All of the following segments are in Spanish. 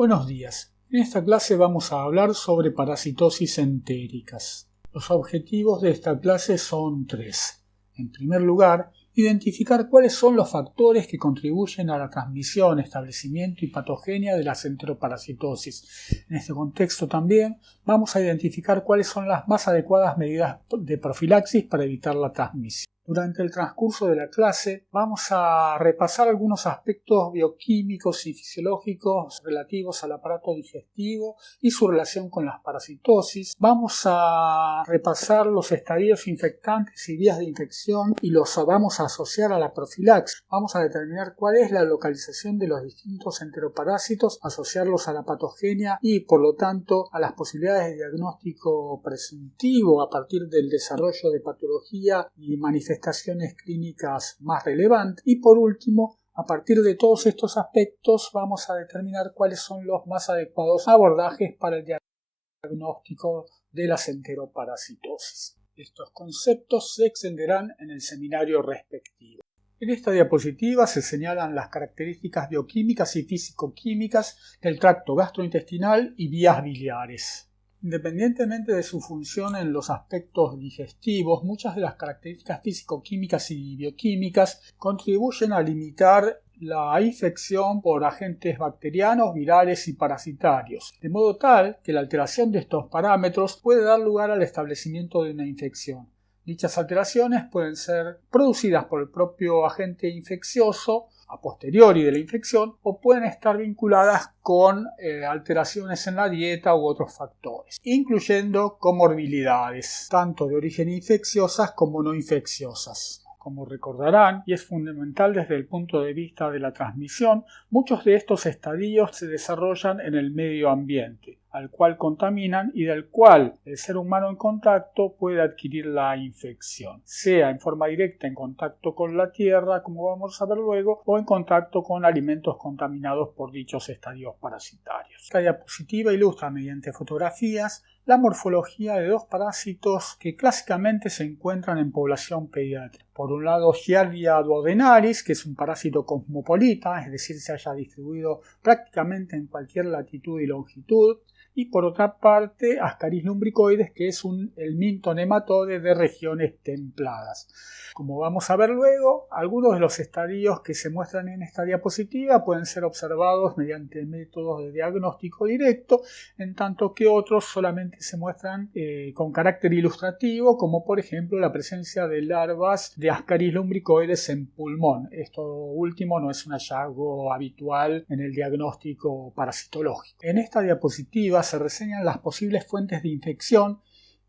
Buenos días. En esta clase vamos a hablar sobre parasitosis entéricas. Los objetivos de esta clase son tres. En primer lugar, identificar cuáles son los factores que contribuyen a la transmisión, establecimiento y patogenia de las enteroparasitosis. En este contexto también vamos a identificar cuáles son las más adecuadas medidas de profilaxis para evitar la transmisión. Durante el transcurso de la clase vamos a repasar algunos aspectos bioquímicos y fisiológicos relativos al aparato digestivo y su relación con las parasitosis. Vamos a repasar los estadios infectantes y vías de infección y los vamos a asociar a la profilaxis. Vamos a determinar cuál es la localización de los distintos enteroparásitos, asociarlos a la patogenia y, por lo tanto, a las posibilidades de diagnóstico presuntivo a partir del desarrollo de patología y manifestaciones clínicas más relevantes. Y por último, a partir de todos estos aspectos vamos a determinar cuáles son los más adecuados abordajes para el diagnóstico de las enteroparasitosis. Estos conceptos se extenderán en el seminario respectivo. En esta diapositiva se señalan las características bioquímicas y físico-químicas del tracto gastrointestinal y vías biliares. Independientemente de su función en los aspectos digestivos, muchas de las características físico-químicas y bioquímicas contribuyen a limitar la infección por agentes bacterianos, virales y parasitarios, de modo tal que la alteración de estos parámetros puede dar lugar al establecimiento de una infección. Dichas alteraciones pueden ser producidas por el propio agente infeccioso a posteriori de la infección o pueden estar vinculadas con alteraciones en la dieta u otros factores, incluyendo comorbilidades, tanto de origen infecciosas como no infecciosas. Como recordarán, y es fundamental desde el punto de vista de la transmisión, muchos de estos estadios se desarrollan en el medio ambiente, al cual contaminan y del cual el ser humano en contacto puede adquirir la infección, sea en forma directa en contacto con la tierra, como vamos a ver luego, o en contacto con alimentos contaminados por dichos estadios parasitarios. Esta diapositiva ilustra mediante fotografías la morfología de dos parásitos que clásicamente se encuentran en población pediátrica. Por un lado, Giardia duodenalis, que es un parásito cosmopolita, es decir, se haya distribuido prácticamente en cualquier latitud y longitud, y por otra parte Ascaris lumbricoides, que es el minto nematode de regiones templadas. Como vamos a ver luego, algunos de los estadios que se muestran en esta diapositiva pueden ser observados mediante métodos de diagnóstico directo, en tanto que otros solamente se muestran con carácter ilustrativo, como por ejemplo la presencia de larvas de Ascaris lumbricoides en pulmón. Esto último no es un hallazgo habitual en el diagnóstico parasitológico. En esta diapositiva se reseñan las posibles fuentes de infección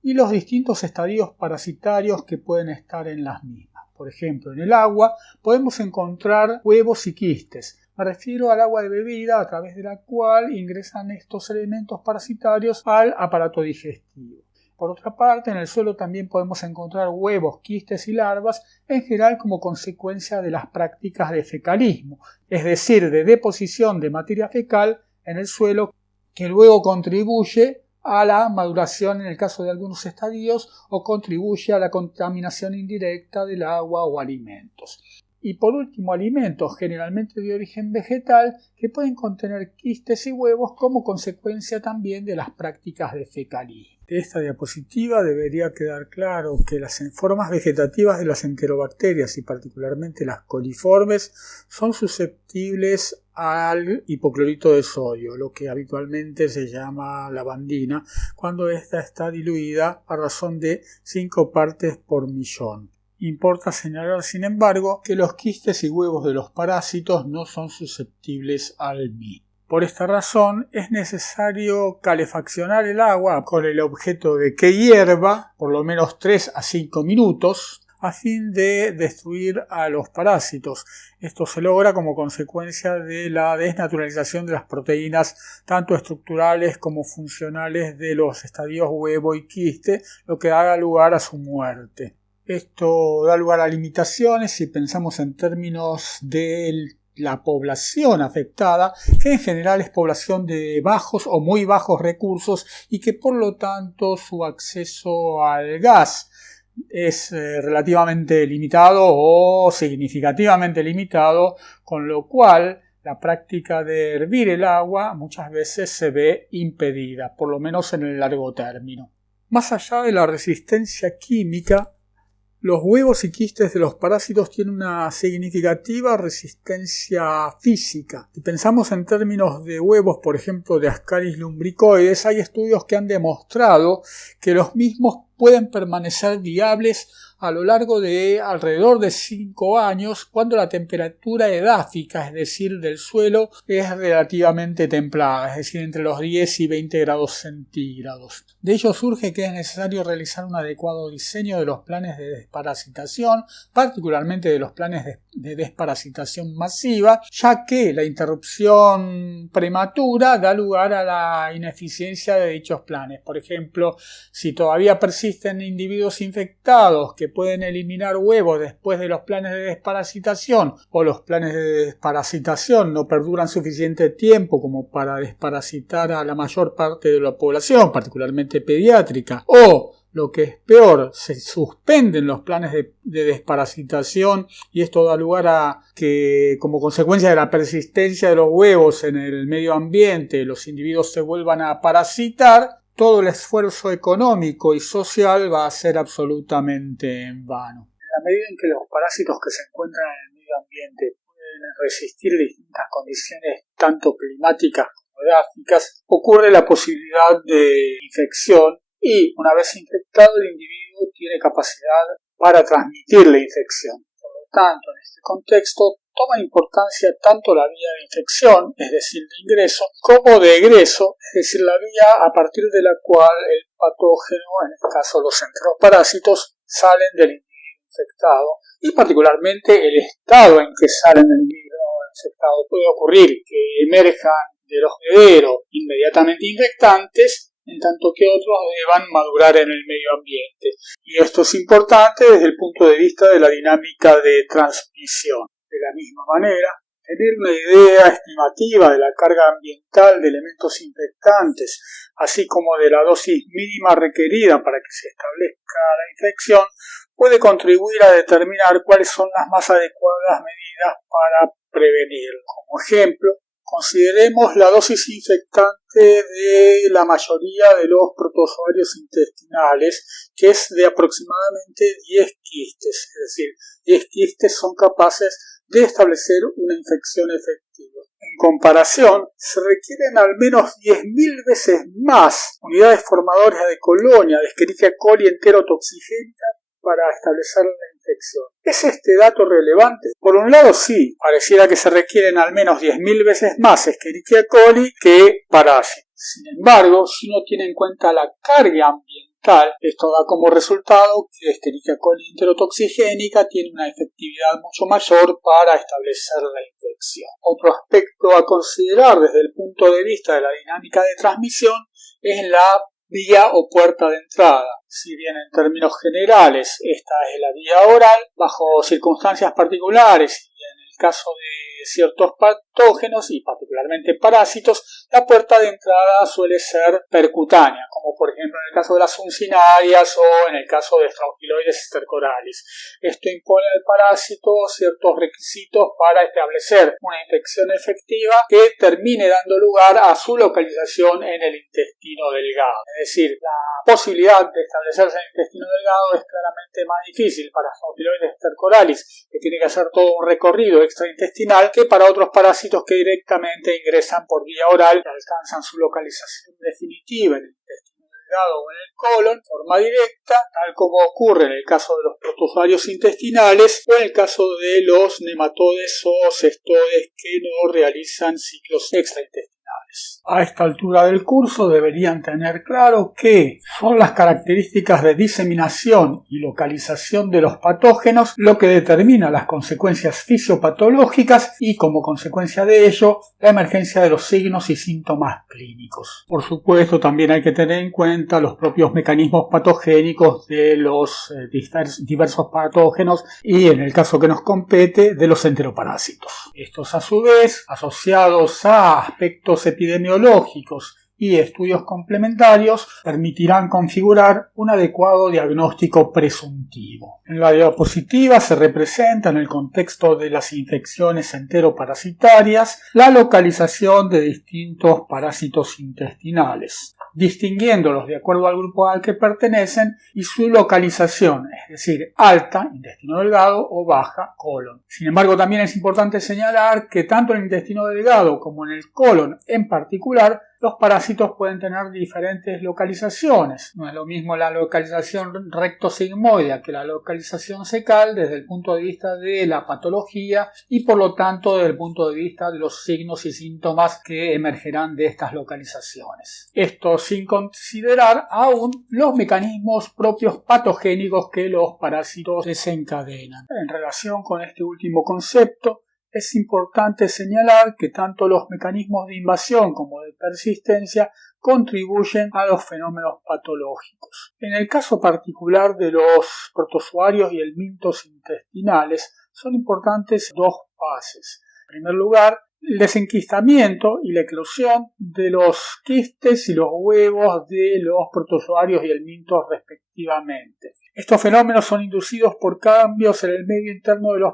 y los distintos estadios parasitarios que pueden estar en las mismas. Por ejemplo, en el agua podemos encontrar huevos y quistes. Me refiero al agua de bebida a través de la cual ingresan estos elementos parasitarios al aparato digestivo. Por otra parte, en el suelo también podemos encontrar huevos, quistes y larvas, en general como consecuencia de las prácticas de fecalismo, es decir, de deposición de materia fecal en el suelo que luego contribuye a la maduración en el caso de algunos estadios o contribuye a la contaminación indirecta del agua o alimentos. Y por último, alimentos generalmente de origen vegetal que pueden contener quistes y huevos como consecuencia también de las prácticas de fecalismo. De esta diapositiva debería quedar claro que las formas vegetativas de las enterobacterias y particularmente las coliformes son susceptibles al hipoclorito de sodio, lo que habitualmente se llama lavandina, cuando ésta está diluida a razón de 5 partes por millón. Importa señalar, sin embargo, que los quistes y huevos de los parásitos no son susceptibles al mismo. Por esta razón es necesario calefaccionar el agua con el objeto de que hierva por lo menos 3 a 5 minutos a fin de destruir a los parásitos. Esto se logra como consecuencia de la desnaturalización de las proteínas tanto estructurales como funcionales de los estadios huevo y quiste, lo que da lugar a su muerte. Esto da lugar a limitaciones si pensamos en términos de la población afectada, que en general es población de bajos o muy bajos recursos y que por lo tanto su acceso al gas es relativamente limitado o significativamente limitado, con lo cual la práctica de hervir el agua muchas veces se ve impedida, por lo menos en el largo término. Más allá de la resistencia química, los huevos y quistes de los parásitos tienen una significativa resistencia física. Si pensamos en términos de huevos, por ejemplo, de Ascaris lumbricoides, hay estudios que han demostrado que los mismos pueden permanecer viables a lo largo de alrededor de 5 años cuando la temperatura edáfica, es decir, del suelo, es relativamente templada, es decir, entre los 10 y 20 grados centígrados. De ello surge que es necesario realizar un adecuado diseño de los planes de desparasitación, particularmente de los planes de desparasitación masiva, ya que la interrupción prematura da lugar a la ineficiencia de dichos planes. Por ejemplo, si todavía persisten individuos infectados que pueden eliminar huevos después de los planes de desparasitación, o los planes de desparasitación no perduran suficiente tiempo como para desparasitar a la mayor parte de la población, particularmente pediátrica, o lo que es peor, se suspenden los planes de desparasitación y esto da lugar a que, como consecuencia de la persistencia de los huevos en el medio ambiente, los individuos se vuelvan a parasitar, todo el esfuerzo económico y social va a ser absolutamente en vano. En la medida en que los parásitos que se encuentran en el medio ambiente pueden resistir distintas condiciones, tanto climáticas como edáficas, ocurre la posibilidad de infección y, una vez infectado, el individuo tiene capacidad para transmitir la infección. Por lo tanto, en este contexto, toma importancia tanto la vía de infección, es decir, de ingreso, como de egreso, es decir, la vía a partir de la cual el patógeno, en este caso los enteroparásitos, salen del individuo infectado y particularmente el estado en que salen del individuo infectado. Puede ocurrir que emerjan del hospedero inmediatamente infectantes, en tanto que otros deban madurar en el medio ambiente. Y esto es importante desde el punto de vista de la dinámica de transmisión. De la misma manera, tener una idea estimativa de la carga ambiental de elementos infectantes, así como de la dosis mínima requerida para que se establezca la infección, puede contribuir a determinar cuáles son las más adecuadas medidas para prevenirlo. Como ejemplo, consideremos la dosis infectante de la mayoría de los protozoarios intestinales, que es de aproximadamente 10 quistes, es decir, 10 quistes son capaces de establecer una infección efectiva. En comparación, se requieren al menos 10.000 veces más unidades formadoras de colonia de Escherichia coli enterotoxigénica para establecer la infección. ¿Es este dato relevante? Por un lado, sí, pareciera que se requieren al menos 10.000 veces más Escherichia coli que parásitos. Sin embargo, si uno tiene en cuenta la carga ambiental, esto da como resultado que Escherichia coli enterotoxigénica tiene una efectividad mucho mayor para establecer la infección. Otro aspecto a considerar desde el punto de vista de la dinámica de transmisión es la vía o puerta de entrada. Si bien en términos generales esta es la vía oral, bajo circunstancias particulares y en el caso de ciertos patógenos y particularmente parásitos, la puerta de entrada suele ser percutánea, como por ejemplo en el caso de las uncinarias o en el caso de Strauchiloides stercoralis. Esto impone al parásito ciertos requisitos para establecer una infección efectiva que termine dando lugar a su localización en el intestino delgado. Es decir, la posibilidad de establecerse en el intestino delgado es claramente más difícil para Strauchiloides stercoralis, que tiene que hacer todo un recorrido extraintestinal, que para otros parásitos que directamente ingresan por vía oral y alcanzan su localización definitiva en el intestino delgado o en el colon de forma directa, tal como ocurre en el caso de los protozoarios intestinales o en el caso de los nematodes o cestodes que no realizan ciclos extraintestinales. A esta altura del curso deberían tener claro que son las características de diseminación y localización de los patógenos lo que determina las consecuencias fisiopatológicas y, como consecuencia de ello, la emergencia de los signos y síntomas clínicos. Por supuesto, también hay que tener en cuenta los propios mecanismos patogénicos de los diversos patógenos y, en el caso que nos compete, de los enteroparásitos. Estos, a su vez, asociados a aspectos epidemiológicos y estudios complementarios permitirán configurar un adecuado diagnóstico presuntivo. En la diapositiva se representa, en el contexto de las infecciones enteroparasitarias, la localización de distintos parásitos intestinales, distinguiéndolos de acuerdo al grupo al que pertenecen y su localización, es decir, alta, intestino delgado, o baja, colon. Sin embargo, también es importante señalar que tanto en el intestino delgado como en el colon en particular, los parásitos pueden tener diferentes localizaciones. No es lo mismo la localización rectosigmoidea que la localización fecal desde el punto de vista de la patología y por lo tanto desde el punto de vista de los signos y síntomas que emergerán de estas localizaciones. Esto sin considerar aún los mecanismos propios patogénicos que los parásitos desencadenan. En relación con este último concepto, es importante señalar que tanto los mecanismos de invasión como de persistencia contribuyen a los fenómenos patológicos. En el caso particular de los protozoarios y helmintos intestinales, son importantes dos fases. En primer lugar, el desenquistamiento y la eclosión de los quistes y los huevos de los protozoarios y helmintos respectivamente. Estos fenómenos son inducidos por cambios en el medio interno de los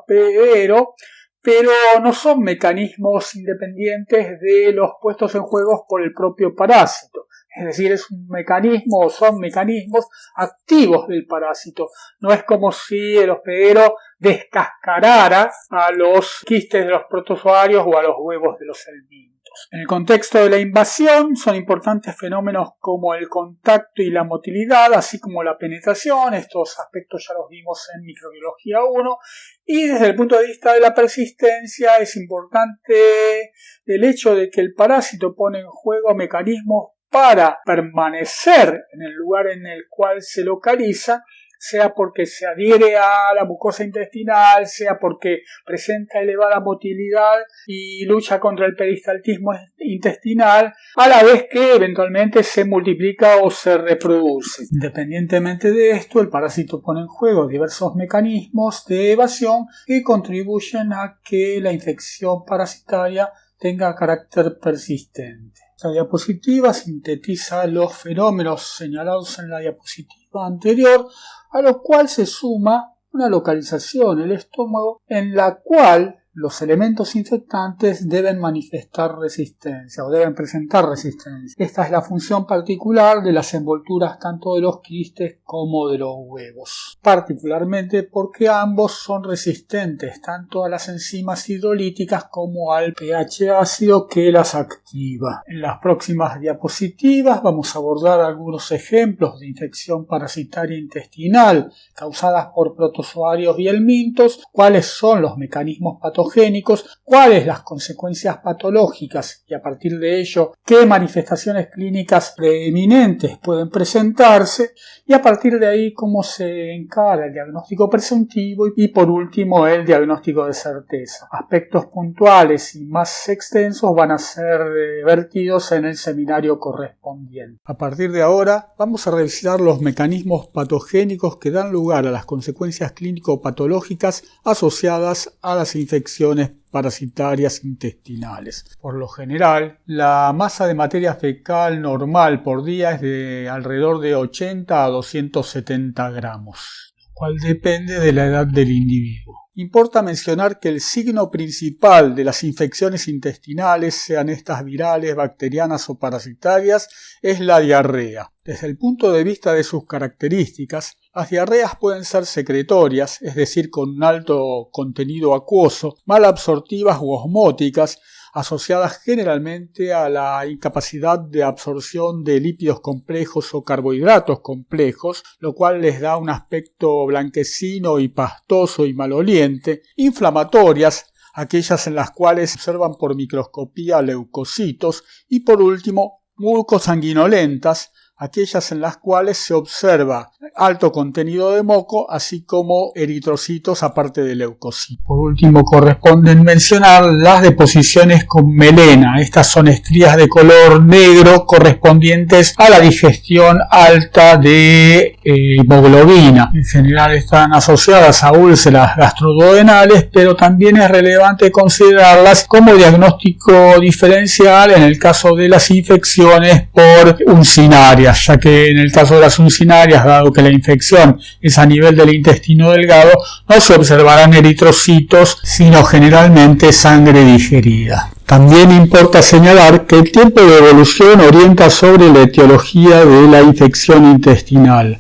pero no son mecanismos independientes de los puestos en juego por el propio parásito. Es decir, es un mecanismo o son mecanismos activos del parásito. No es como si el hospedero descascarara a los quistes de los protozoarios o a los huevos de los helmintos. En el contexto de la invasión son importantes fenómenos como el contacto y la motilidad, así como la penetración. Estos aspectos ya los vimos en microbiología 1. Y desde el punto de vista de la persistencia es importante el hecho de que el parásito pone en juego mecanismos para permanecer en el lugar en el cual se localiza, sea porque se adhiere a la mucosa intestinal, sea porque presenta elevada motilidad y lucha contra el peristaltismo intestinal, a la vez que eventualmente se multiplica o se reproduce. Independientemente de esto, el parásito pone en juego diversos mecanismos de evasión que contribuyen a que la infección parasitaria tenga carácter persistente. Esta diapositiva sintetiza los fenómenos señalados en la diapositiva anterior, a lo cual se suma una localización, el estómago, en la cual los elementos infectantes deben manifestar resistencia o deben presentar resistencia. Esta es la función particular de las envolturas tanto de los quistes como de los huevos, particularmente porque ambos son resistentes tanto a las enzimas hidrolíticas como al pH ácido que las activa. En las próximas diapositivas vamos a abordar algunos ejemplos de infección parasitaria intestinal causadas por protozoarios y helmintos, cuáles son los mecanismos patogénicos, cuáles las consecuencias patológicas y a partir de ello qué manifestaciones clínicas preeminentes pueden presentarse y a partir de ahí cómo se encara el diagnóstico presuntivo y por último el diagnóstico de certeza. Aspectos puntuales y más extensos van a ser vertidos en el seminario correspondiente. A partir de ahora vamos a revisar los mecanismos patogénicos que dan lugar a las consecuencias clínico-patológicas asociadas a las infecciones parasitarias intestinales. Por lo general, la masa de materia fecal normal por día es de alrededor de 80 a 270 gramos, lo cual depende de la edad del individuo. Importa mencionar que el signo principal de las infecciones intestinales, sean estas virales, bacterianas o parasitarias, es la diarrea. Desde el punto de vista de sus características, las diarreas pueden ser secretorias, es decir, con un alto contenido acuoso, mal absortivas u osmóticas, asociadas generalmente a la incapacidad de absorción de lípidos complejos o carbohidratos complejos, lo cual les da un aspecto blanquecino y pastoso y maloliente, inflamatorias, aquellas en las cuales se observan por microscopía leucocitos, y por último, mucosanguinolentas, aquellas en las cuales se observa alto contenido de moco, así como eritrocitos aparte de leucocitos. Por último, corresponden mencionar las deposiciones con melena. Estas son estrías de color negro correspondientes a la digestión alta de hemoglobina. En general están asociadas a úlceras gastroduodenales, pero también es relevante considerarlas como diagnóstico diferencial en el caso de las infecciones por uncinarias, ya que en el caso de las uncinarias, dado que la infección es a nivel del intestino delgado, no se observarán eritrocitos, sino generalmente sangre digerida. También importa señalar que el tiempo de evolución orienta sobre la etiología de la infección intestinal.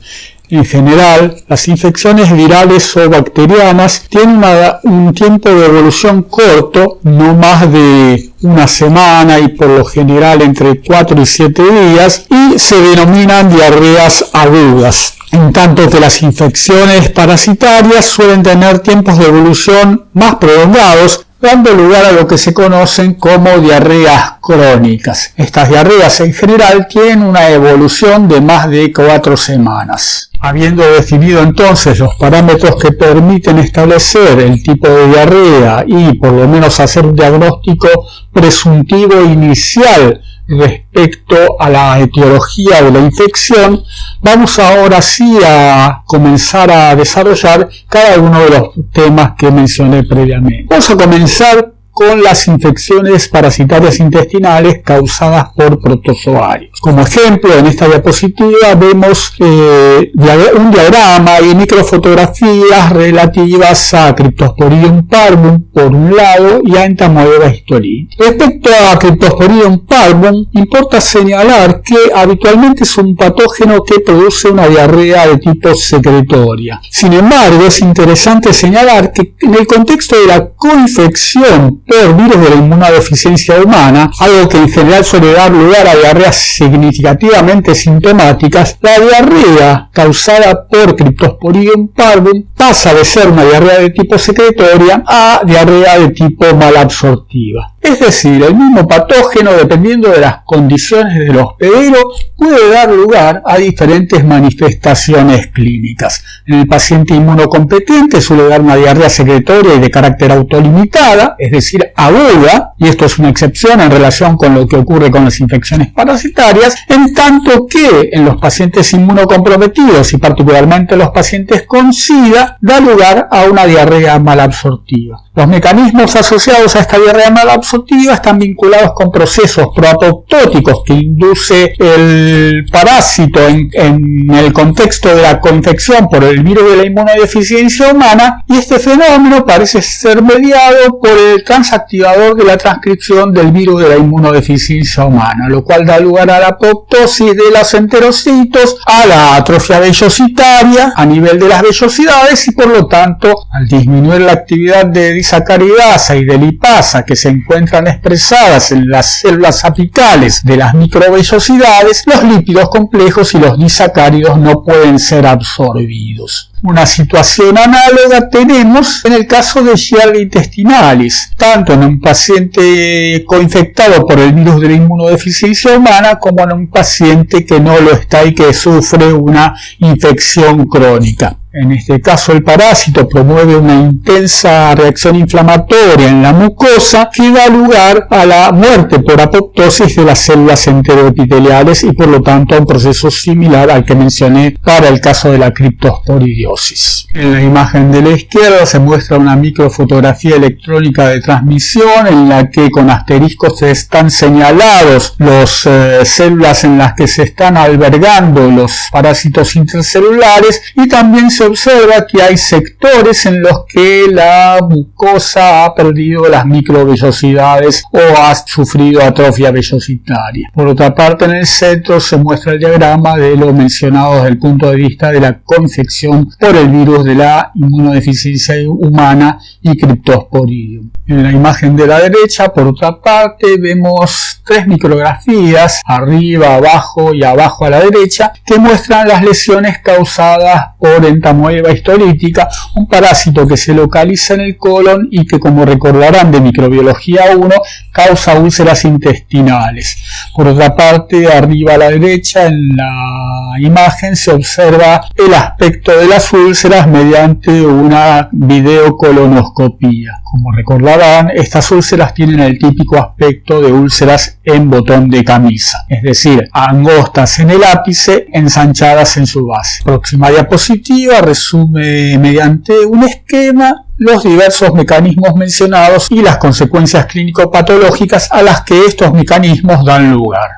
En general, las infecciones virales o bacterianas tienen un tiempo de evolución corto, no más de una semana y por lo general entre 4 y 7 días, y se denominan diarreas agudas. En tanto que las infecciones parasitarias suelen tener tiempos de evolución más prolongados, dando lugar a lo que se conocen como diarreas crónicas. Estas diarreas en general tienen una evolución de más de 4 semanas. Habiendo definido entonces los parámetros que permiten establecer el tipo de diarrea y por lo menos hacer un diagnóstico presuntivo inicial respecto a la etiología de la infección, vamos ahora sí a comenzar a desarrollar cada uno de los temas que mencioné previamente. Vamos a comenzar con las infecciones parasitarias intestinales causadas por protozoarios. Como ejemplo, en esta diapositiva vemos un diagrama y microfotografías relativas a Cryptosporidium parvum por un lado y a Entamoeba histolytica. Respecto a Cryptosporidium parvum, importa señalar que habitualmente es un patógeno que produce una diarrea de tipo secretoria. Sin embargo, es interesante señalar que en el contexto de la coinfección por virus de la inmunodeficiencia humana, algo que en general suele dar lugar a diarreas significativamente sintomáticas, la diarrea causada por Cryptosporidium parvum pasa de ser una diarrea de tipo secretoria a diarrea de tipo malabsortiva. Es decir, el mismo patógeno, dependiendo de las condiciones del hospedero, puede dar lugar a diferentes manifestaciones clínicas. En el paciente inmunocompetente suele dar una diarrea secretoria y de carácter autolimitada, es decir, aguda, y esto es una excepción en relación con lo que ocurre con las infecciones parasitarias, en tanto que en los pacientes inmunocomprometidos y particularmente los pacientes con SIDA, da lugar a una diarrea malabsortiva. Los mecanismos asociados a esta diarrea malabsortiva están vinculados con procesos proapoptóticos que induce el parásito en el contexto de la coinfección por el virus de la inmunodeficiencia humana, y este fenómeno parece ser mediado por el transactivador de la transcripción del virus de la inmunodeficiencia humana, lo cual da lugar a la apoptosis de los enterocitos, a la atrofia vellositaria a nivel de las vellosidades y por lo tanto, al disminuir la actividad de disacaridasa y de lipasa que se encuentran expresadas en las células apicales de las microvellosidades, los lípidos complejos y los disacáridos no pueden ser absorbidos. Una situación análoga tenemos en el caso de Yersinia intestinalis, tanto en un paciente coinfectado por el virus de la inmunodeficiencia humana como en un paciente que no lo está y que sufre una infección crónica. En este caso, el parásito promueve una intensa reacción inflamatoria en la mucosa que da lugar a la muerte por apoptosis de las células enteroepiteliales y por lo tanto a un proceso similar al que mencioné para el caso de la criptosporidiosis. En la imagen de la izquierda se muestra una microfotografía electrónica de transmisión en la que con asteriscos están señalados las células en las que se están albergando los parásitos intracelulares, y también se observa que hay sectores en los que la mucosa ha perdido las microvellosidades o ha sufrido atrofia vellositaria. Por otra parte, en el centro se muestra el diagrama de lo mencionado desde el punto de vista de la coinfección por el virus de la inmunodeficiencia humana y Cryptosporidium. En la imagen de la derecha, por otra parte, vemos 3 micrografías, arriba, abajo y abajo a la derecha, que muestran las lesiones causadas por entamoeba histolítica, un parásito que se localiza en el colon y que, como recordarán de microbiología 1, causa úlceras intestinales. Por otra parte, arriba a la derecha en la imagen se observa el aspecto de las úlceras mediante una videocolonoscopía. Como recordarán, estas úlceras tienen el típico aspecto de úlceras en botón de camisa, es decir, angostas en el ápice, ensanchadas en su base. Próxima diapositiva resume mediante un esquema los diversos mecanismos mencionados y las consecuencias clínico-patológicas a las que estos mecanismos dan lugar.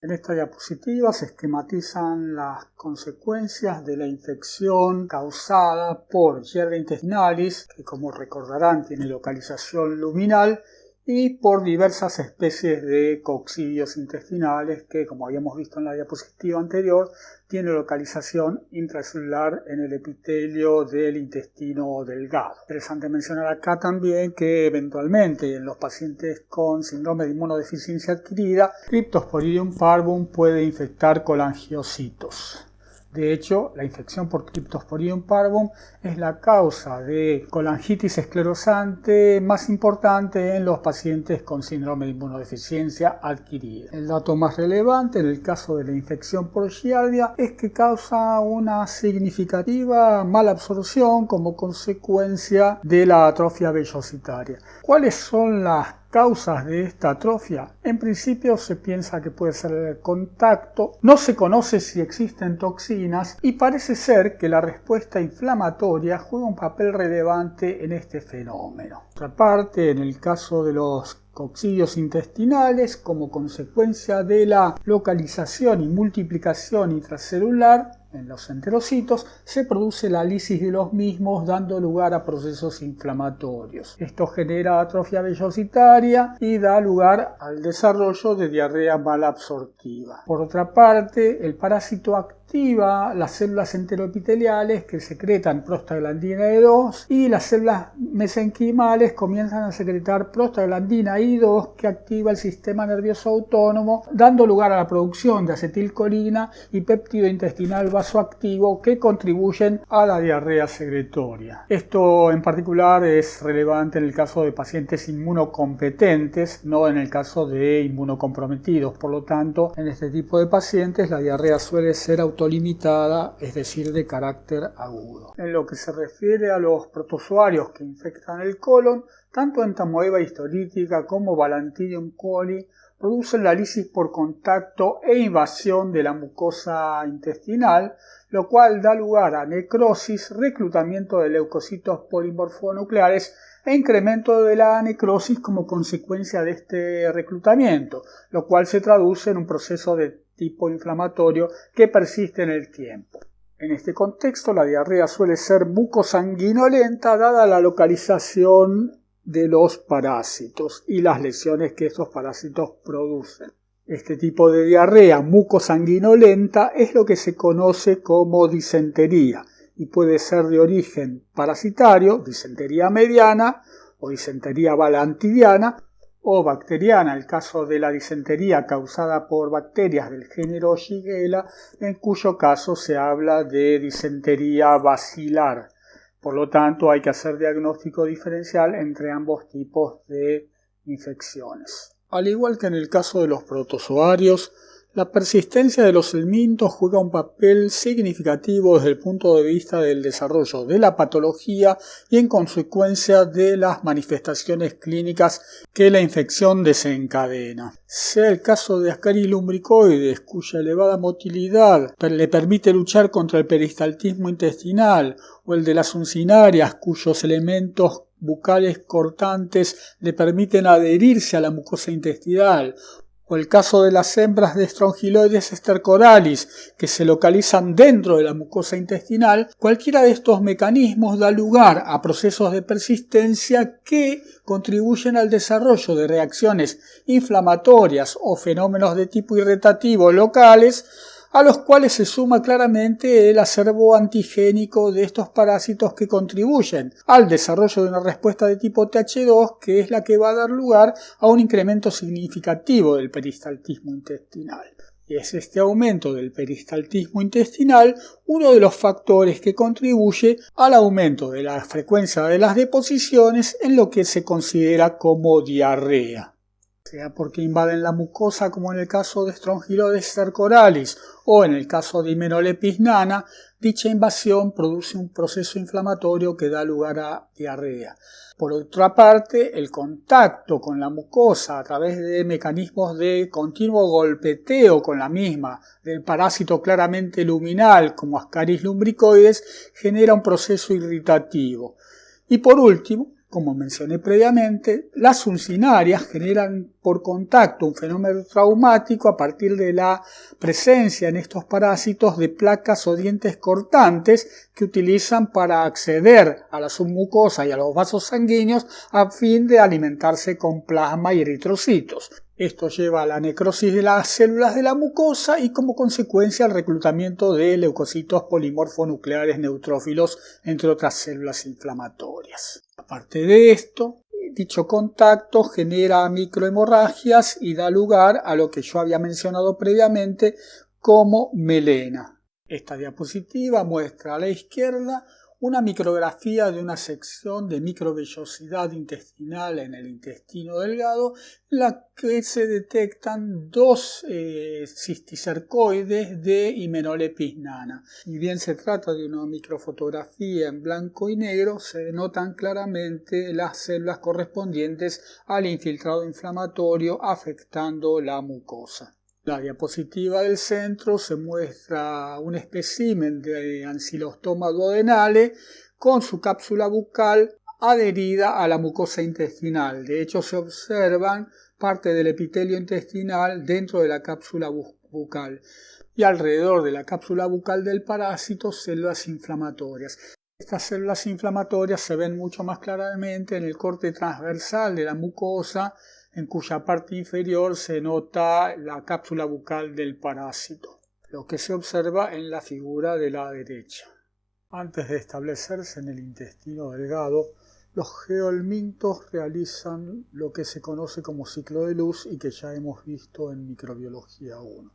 En esta diapositiva se esquematizan las consecuencias de la infección causada por Yerba intestinalis, que como recordarán tiene localización luminal, y por diversas especies de coccidios intestinales que, como habíamos visto en la diapositiva anterior, tiene localización intracelular en el epitelio del intestino delgado. Interesante mencionar acá también que eventualmente en los pacientes con síndrome de inmunodeficiencia adquirida, Cryptosporidium parvum puede infectar colangiocitos. De hecho, la infección por Cryptosporidium parvum es la causa de colangitis esclerosante más importante en los pacientes con síndrome de inmunodeficiencia adquirida. El dato más relevante en el caso de la infección por Giardia es que causa una significativa malabsorción como consecuencia de la atrofia vellositaria. ¿Cuáles son las causas de esta atrofia? En principio se piensa que puede ser el contacto, no se conoce si existen toxinas y parece ser que la respuesta inflamatoria juega un papel relevante en este fenómeno. Por otra parte, en el caso de los coccidios intestinales, como consecuencia de la localización y multiplicación intracelular en los enterocitos, se produce la lisis de los mismos, dando lugar a procesos inflamatorios. Esto genera atrofia vellositaria y da lugar al desarrollo de diarrea malabsortiva. Por otra parte, el parásito activa las células enteroepiteliales que secretan prostaglandina E2 y las células mesenquimales comienzan a secretar prostaglandina I2 que activa el sistema nervioso autónomo, dando lugar a la producción de acetilcolina y péptido intestinal vasoactivo que contribuyen a la diarrea secretoria. Esto en particular es relevante en el caso de pacientes inmunocompetentes, no en el caso de inmunocomprometidos. Por lo tanto, en este tipo de pacientes la diarrea suele ser autolimitada, es decir, de carácter agudo. En lo que se refiere a los protozoarios que infectan el colon, tanto entamoeba histolítica como Balantidium coli producen la lisis por contacto e invasión de la mucosa intestinal, lo cual da lugar a necrosis, reclutamiento de leucocitos polimorfonucleares e incremento de la necrosis como consecuencia de este reclutamiento, lo cual se traduce en un proceso de tipo inflamatorio que persiste en el tiempo. En este contexto, la diarrea suele ser mucosanguinolenta dada la localización de los parásitos y las lesiones que estos parásitos producen. Este tipo de diarrea mucosanguinolenta es lo que se conoce como disentería y puede ser de origen parasitario, disentería mediana o disentería balantidiana, o bacteriana, el caso de la disentería causada por bacterias del género Shigella, en cuyo caso se habla de disentería bacilar. Por lo tanto, hay que hacer diagnóstico diferencial entre ambos tipos de infecciones. Al igual que en el caso de los protozoarios, la persistencia de los helmintos juega un papel significativo desde el punto de vista del desarrollo de la patología y en consecuencia de las manifestaciones clínicas que la infección desencadena. Sea el caso de Ascaris lumbricoides, cuya elevada motilidad le permite luchar contra el peristaltismo intestinal, o el de las uncinarias, cuyos elementos bucales cortantes le permiten adherirse a la mucosa intestinal, o el caso de las hembras de Strongyloides stercoralis, que se localizan dentro de la mucosa intestinal, cualquiera de estos mecanismos da lugar a procesos de persistencia que contribuyen al desarrollo de reacciones inflamatorias o fenómenos de tipo irritativo locales, a los cuales se suma claramente el acervo antigénico de estos parásitos que contribuyen al desarrollo de una respuesta de tipo Th2, que es la que va a dar lugar a un incremento significativo del peristaltismo intestinal. Y es este aumento del peristaltismo intestinal uno de los factores que contribuye al aumento de la frecuencia de las deposiciones en lo que se considera como diarrea. Sea porque invaden la mucosa, como en el caso de Strongyloides stercoralis o en el caso de Hymenopilus nana, dicha invasión produce un proceso inflamatorio que da lugar a diarrea. Por otra parte, el contacto con la mucosa a través de mecanismos de continuo golpeteo con la misma del parásito claramente luminal como Ascaris lumbricoides genera un proceso irritativo. Y por último, como mencioné previamente, las uncinarias generan por contacto un fenómeno traumático a partir de la presencia en estos parásitos de placas o dientes cortantes que utilizan para acceder a la submucosa y a los vasos sanguíneos a fin de alimentarse con plasma y eritrocitos. Esto lleva a la necrosis de las células de la mucosa y como consecuencia al reclutamiento de leucocitos polimorfonucleares neutrófilos, entre otras células inflamatorias. Aparte de esto, dicho contacto genera microhemorragias y da lugar a lo que yo había mencionado previamente como melena. Esta diapositiva muestra a la izquierda una micrografía de una sección de microvellosidad intestinal en el intestino delgado, en la que se detectan dos cisticercoides de Hymenopilus nana. Y bien se trata de una microfotografía en blanco y negro, se notan claramente las células correspondientes al infiltrado inflamatorio afectando la mucosa. La diapositiva del centro se muestra un espécimen de Ancylostoma duodenale con su cápsula bucal adherida a la mucosa intestinal. De hecho, se observan parte del epitelio intestinal dentro de la cápsula bucal y alrededor de la cápsula bucal del parásito células inflamatorias. Estas células inflamatorias se ven mucho más claramente en el corte transversal de la mucosa, en cuya parte inferior se nota la cápsula bucal del parásito, lo que se observa en la figura de la derecha. Antes de establecerse en el intestino delgado, los geohelmintos realizan lo que se conoce como ciclo de luz y que ya hemos visto en Microbiología 1.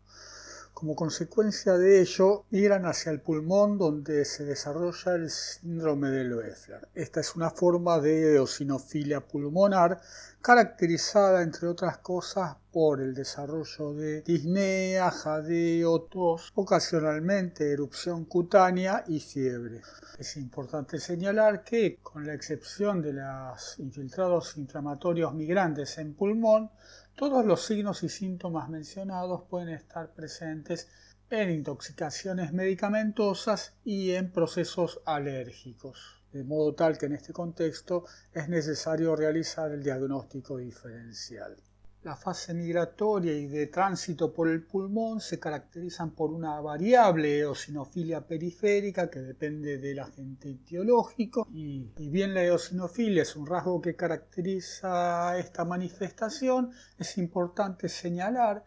Como consecuencia de ello, migran hacia el pulmón donde se desarrolla el síndrome de Loeffler. Esta es una forma de eosinofilia pulmonar caracterizada, entre otras cosas, por el desarrollo de disnea, jadeo, tos, ocasionalmente erupción cutánea y fiebre. Es importante señalar que, con la excepción de los infiltrados inflamatorios migrantes en pulmón, todos los signos y síntomas mencionados pueden estar presentes en intoxicaciones medicamentosas y en procesos alérgicos, de modo tal que en este contexto es necesario realizar el diagnóstico diferencial. La fase migratoria y de tránsito por el pulmón se caracterizan por una variable eosinofilia periférica que depende del agente etiológico y bien la eosinofilia es un rasgo que caracteriza esta manifestación, es importante señalar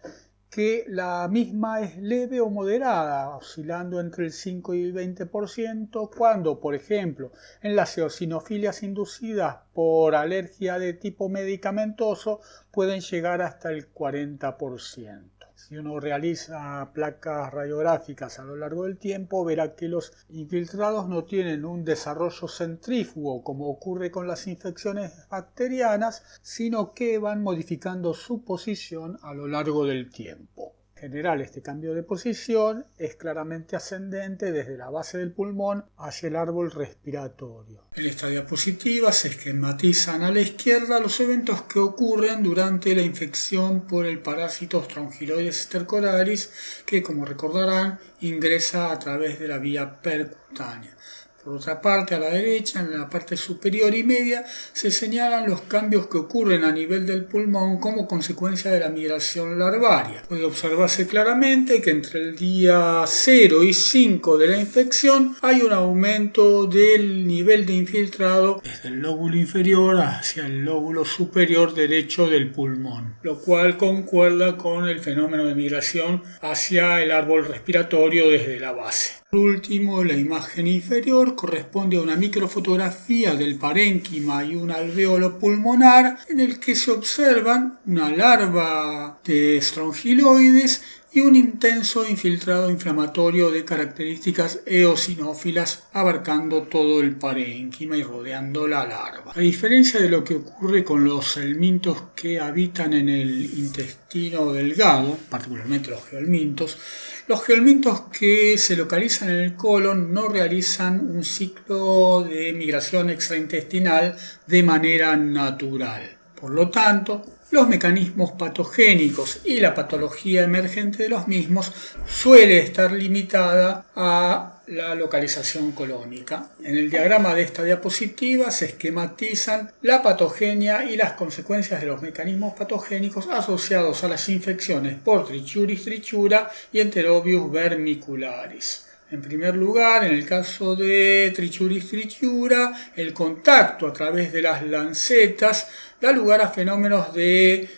que la misma es leve o moderada, oscilando entre el 5 y el 20%, cuando, por ejemplo, en las eosinofilias inducidas por alergia de tipo medicamentoso pueden llegar hasta el 40%. Si uno realiza placas radiográficas a lo largo del tiempo, verá que los infiltrados no tienen un desarrollo centrífugo como ocurre con las infecciones bacterianas, sino que van modificando su posición a lo largo del tiempo. En general, este cambio de posición es claramente ascendente desde la base del pulmón hacia el árbol respiratorio. En esta diapositiva se esquematizan a la izquierda los eventos que ocurren durante la infección por el parásito Strongyloides stercoralis, que, como recordarán, ingresa a través de la vía percutánea. Por otra parte, a la derecha, en la parte superior y media, se señalan los cambios que ocurren a nivel del pulmón como consecuencia de la migración larvaria. Puede observarse claramente que entre el día 0 y 5 de la infección hay un aumento del nivel de infiltrado desde el lóbulo inferior hacia el lóbulo superior derecho del pulmón, lo cual concuerda con el fenómeno de migración hacia el árbol respiratorio desde la base. Por último, la imagen inferior corresponde a una microfotografía del parénquima y un alvéolo pulmonar en el que se observan una larva de strongyloides y un intenso infiltrado inflamatorio de características eosinófilas abarcando todo el parénquima y rodeando la larva. A diferencia de lo que ocurre con los helmintos que habitan en el intestino delgado, particularmente los geohelmintos que se localizan en el colon no realizan un ciclo de migración extraintestinal de manera natural. Por lo tanto, los mecanismos patogénicos y la patología emergente de los mismos suele estar limitada a la localización colónica. En el diagrama de esta diapositiva se esquematizan la patogenia y las consecuencias de los mecanismos patogénicos asociados a las infecciones por Trichuris trichura y Enterobius vermicularis. En primer lugar, en el caso de Trichuris trichura, el contacto a través de las lancetas da lugar a fenómenos de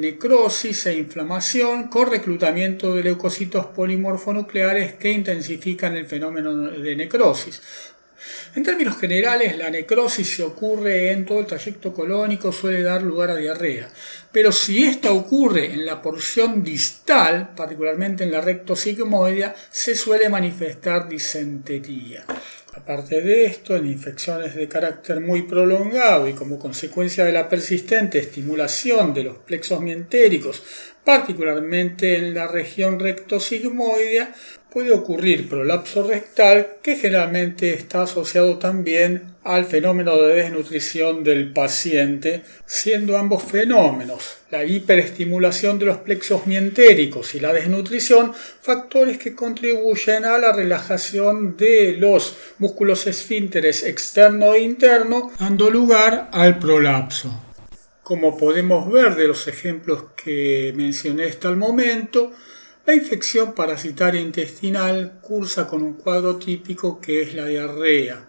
necrosis e inflamación con reclutamiento de leucocitos polimorfonucleares que intensifican el fenómeno de necrosis. En términos generales, la necrosis se ocurre en todo el trayecto colónico, suele dar lugar a diarrea. Pero si esta ocurre en la porción distal, particularmente en la rectosigmoidea, se suele manifestar disentería. Aparte de esto, en infecciones de carácter muy prolongado y como consecuencia de la persistente estimulación de los plexos mientéricos, particularmente en la región rectosigmoidea, puede ocurrir prolapso rectal, que generalmente está asociado también al fenómeno de desnutrición del paciente, siendo ambos fenómenos, la hiperestimulación de los plexos mientéricos y la desnutrición, factores que contribuyen a la relajación de los músculos esfínteres externo e interno, dando lugar al prolapso. Como podemos ver de los ejemplos que mencioné hasta el momento, la infección parasitaria intestinal cursa con un cuadro típico que es la diarrea.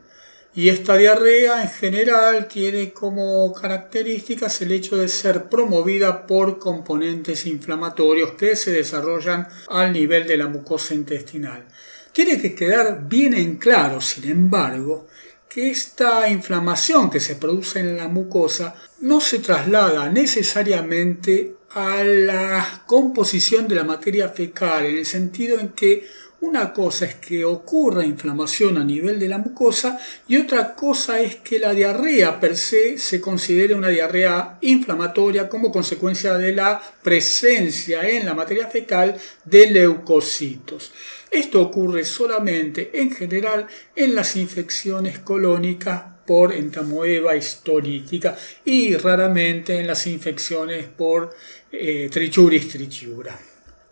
Y esta diarrea en general tiene como características el hecho de ser promovida por componentes inflamatorios que se desarrollan al nivel de la mucosa intestinal. Tiene que quedar bien en claro, sin embargo, que esta inflamación que se produce en la mucosa no se traslada necesariamente a la composición de la materia fecal, en el sentido en que una cosa es que ocurra inflamación a nivel de la mucosa y otra cosa es que la diarrea per se considere una diarrea inflamatoria como consecuencia de la presencia en la materia fecal de leucocitos. Esto ocurre solamente en general en las infecciones colónicas por entamoeba historítica y raramente en las infecciones por Trichuris trichura.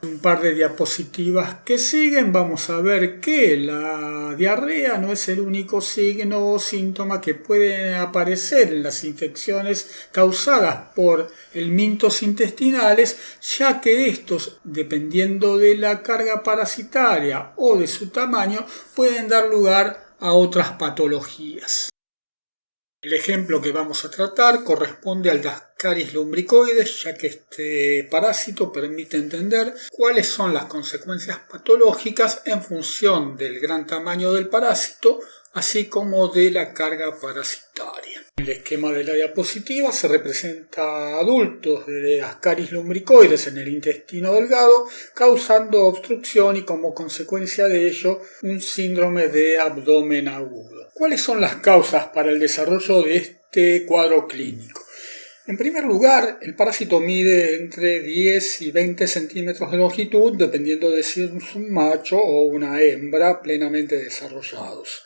Un par de diapositivas que siguen vamos a ver que la diarrea no es el único signo o síntoma que puede aparecer en las infecciones causadas por helmintos intestinales, ya que estos, dependiendo de la carga parasitaria o de su tamaño, pueden dar lugar a otras patologías. El ejemplo que vamos a tratar corresponde al Ascaris lumbricoides, ya que este parásito permite entender cuáles son las consecuencias patológicas en función del gran tamaño del parásito, así como de la carga parasitaria. En el esquema de la diapositiva se representa a adultos de Ascaris lumbricoides en el intestino delgado, causando obstrucción y como consecuencia de ello un síndrome de abdomen agudo. ¿Cuáles son las causas para el desarrollo de este cuadro clínico? En primer lugar, el parásito mide entre 10 y 20 centímetros de longitud, dependiendo de si es un macho o una hembra plenamente desarrollados.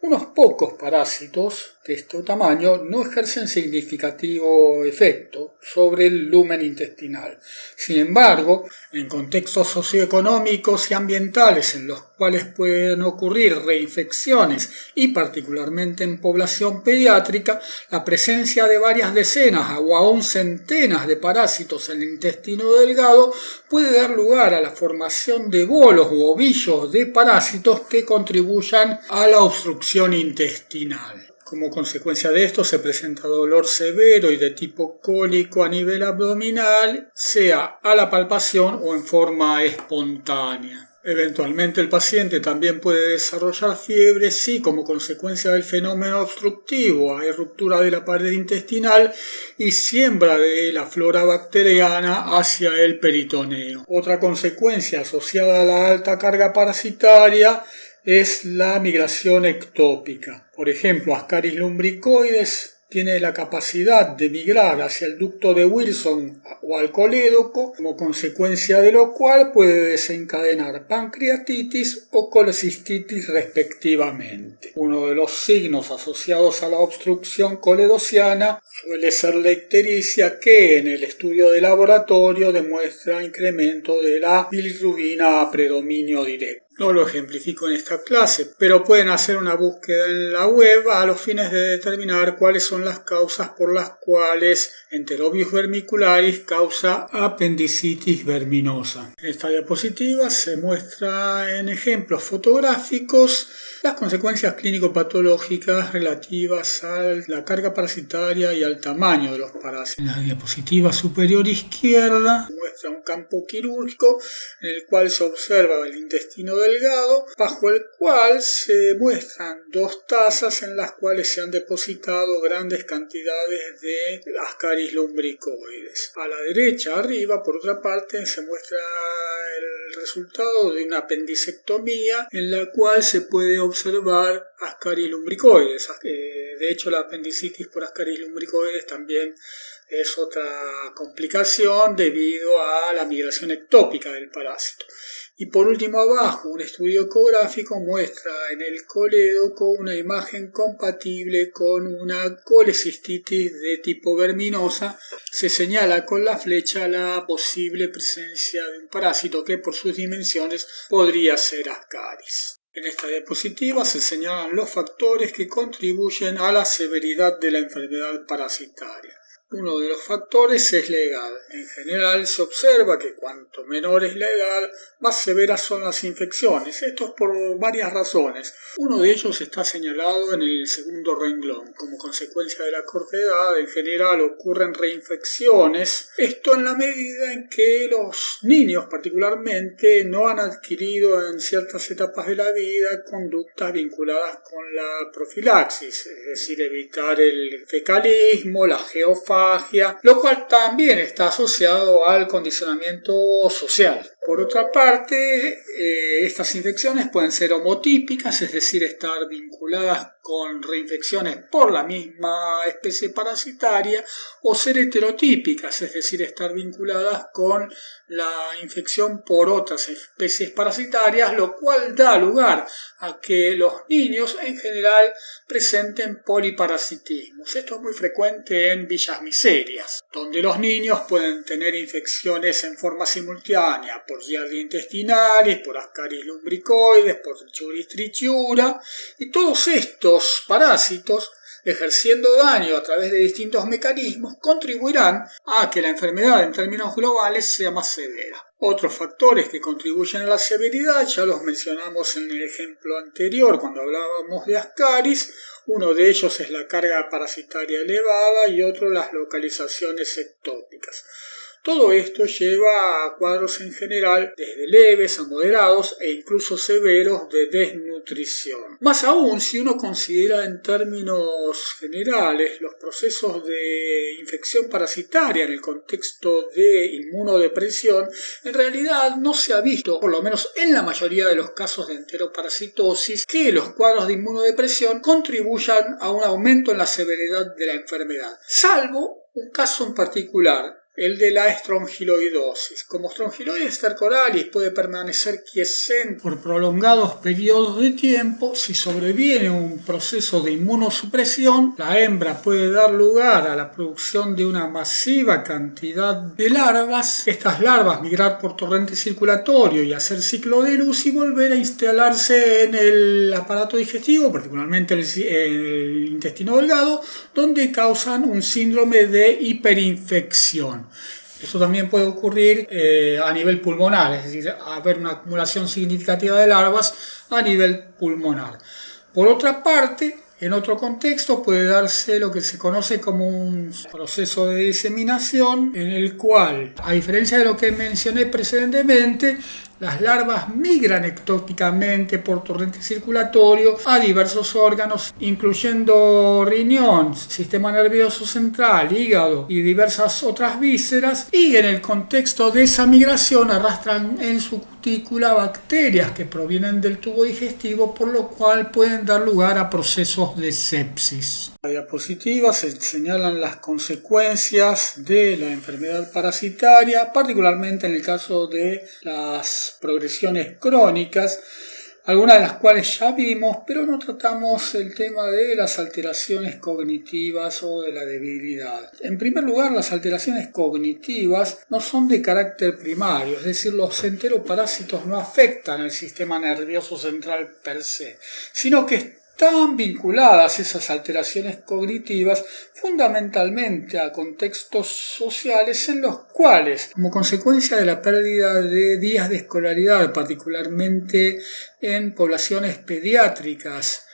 Unos pocos parásitos de este tamaño no ejercen significativo efecto sobre el lumen intestinal. Sin embargo, en contextos socioeconómicos y ambientales en los cuales pueden ocurrir reinfecciones y particularmente en población pediátrica, la presencia de varias decenas o aún centenas de parásitos en el intestino delgado puede dar lugar a la formación de bolos u ovillos de parásitos que contribuyan a la obstrucción intestinal. Como consecuencia de esto se presenta dolor severo y de tipo cólico a nivel abdominal, sea a la palpación o en forma espontánea. Eventualmente el paciente también puede desarrollar fiebre si como consecuencia del fenómeno obstructivo hay ruptura de la pared intestinal y siembra de la flora bacteriana hacia el peritoneo. Otra consecuencia asociada a la alta carga parasitaria es la migración ectópica. Por ejemplo, Ascaris lumbricoides tiene la capacidad de migrar hacia el ducto de Wilson o al colédoco, como consecuencia de lo cual puede desencadenar pancreatitis o colecistitis respectivamente. Uno de los signos asociados a la obstrucción coledociana suele ser la ictericia, que en el estudio de laboratorio demuestra incremento de la bilirrubina a predominio directo. No lo ejemplifico en esta clase, pero pueden hacer una búsqueda en la web a los fines de determinar cuáles son las causas por las cuales Enterobius vermicularis causa apendicitis verminosa. En esta diapositiva se muestra en ejemplos fotográficos las consecuencias clínico-patológicas relativas a la carga parasitaria y al tamaño de los parásitos. En la diapositiva superior izquierda muestra un campo quirúrgico en el cual se observa el intestino delgado, bajo el cual se muestran dos tazas en las cuales se han depositado grandes cantidades de Ascaris lumbricoides. A la derecha, arriba, por otra parte, se muestra el resultado de una apendicectomía en la cual se puede observar Ascaris lumbricoides. De hecho, la apendicitis por Ascaris lumbricoides también es otra complicación debido a la migración ectópica del parásito. Y por último, abajo, un estudio ecográfico muestra en el colédoco una imagen compatible con una colecistitis de tipo verminosa. Se señala con la flecha la posible presencia de un parásito que por sus dimensiones podría ser Ascaris. En esta diapositiva se señalan los factores que contribuyen a la severidad de la enfermedad parasitaria. Uno de los factores es la edad. En general se observa que cuanto menor es la edad, más severas son las infecciones. Esto es por varias razones. Uno de ellos está señalado en el segundo renglón. Como consecuencia de la corta edad, en general ocurren reinfecciones. Esto en la medida en que los niños particularmente no han adquirido en ciertas etapas de la vida conductas vinculadas con la profilaxis, es decir, evitar el fecalismo, la geofagia, lo cual también está asociado al condicionamiento social. Por otra parte, estas infecciones pueden ser homotípicas, es decir, estar vinculadas con reinfecciones por la misma especie parasitaria, o ser heterotípicas, es decir, estar vinculadas con la infección por otras especies parasitarias, lo cual da lugar a que los niños en general presenten poliparasitismos. Esto es muy frecuente en villas miserias, donde los niños pueden tener infecciones en forma simultánea por Giardia intestinalis, por Ascaris lumbricoides, por Trichuris trichiura, y todos estos parásitos, ejerciendo daño a través de distintos mecanismos, contribuirán a que la enfermedad en términos globales sea más severa. Otros factores que contribuyen a la severidad ya los mencionamos en el ejemplo anterior cuando hablábamos de Ascaris. Uno de ellos es la carga parasitaria elevada y otro las localizaciones ectópicas. Todo esto lleva a cuadros en general desde leves a moderados e incluso severos de desnutrición. Más aún si uno considera en términos generales los procesos de infección parasitaria en el contexto de inmunodepresión, en realidad no se ha visto, por lo menos en la mayoría de los casos de enteroparasitosis, que los cuadros de inmunodepresión contribuyan a un aumento en la severidad de la enfermedad, salvo un caso en particular, el de la estrongiloidosis. Como Strongyloides stercoralis puede permanecer quiescente por prolongados periodos de tiempo, si sobreviene un proceso de inmunosupresión, la hembra puede dar lugar a la producción de una masiva cantidad de larvas. Estas larvas migrar por torrente circulatorio y hacer ciclo de luz y volver a instalarse en el aparato digestivo, particularmente el intestino delgado, donde causan un síndrome de hiperinfección. Eso también puede ocurrir a nivel pulmonar, es decir, haber una acumulación significativa de larvas a nivel pulmonar. Por otra parte, en otro contexto puede darse lo que se conoce como un proceso de diseminación, en el cual, a diferencia de lo que mencioné precedentemente, las larvas migran ectópicamente por torrente circulatorio a diversos órganos, incluyendo riñón, sistema nervioso central, hígado y diversas otras vísceras, y en el contexto de esa migración arrastran en su cutícula bacterias que provienen del tubo digestivo, por lo cual pueden dar lugar a procesos de sepsis. En la diapositiva se señalan las consecuencias de la enfermedad parasitaria, particularmente en el caso de las progresiones crónicas, algunas de las cuales ya vimos, pero no tratamos el tema de las alteraciones cognitivas o de la debilidad. En primer lugar, las alteraciones cognitivas no son de carácter primario, es decir, los enteroparásitos no afectan el sistema nervioso central per se, sino que están vinculadas esas alteraciones cognitivas fundamentalmente a contextos sociales en los cuales, como consecuencia de la pérdida de días de escolaridad, particularmente en poblaciones pediátricas